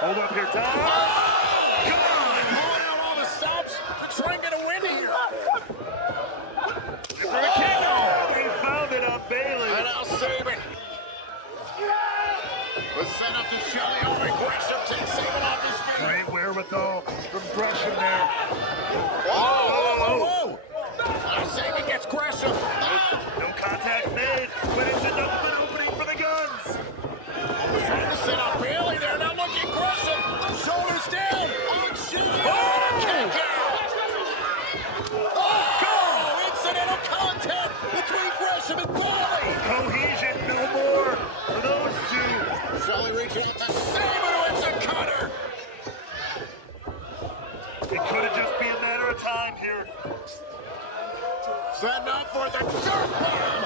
Hold up here, Tom. God! Pulling out all the stops to try and get a win here. For the kick. Oh, he found it on Bailey. And now Saban. Was sent up to Shelley. Oh, and Gresham takes Saban off his feet. Great wherewithal from Gresham there. Whoa! Now Saban gets Gresham. No contact made, but it's an opening for the Guns. Was trying to set up Bailey there. Now look at Gresham. Shoulders down. Kick out. Oh, incidental contact between Gresham and Bailey. Cohesion, no more for those two. Shelley reaching out to Saban, who hits a cutter. It could have just been a matter of time here. Setting up for the jerk bomb.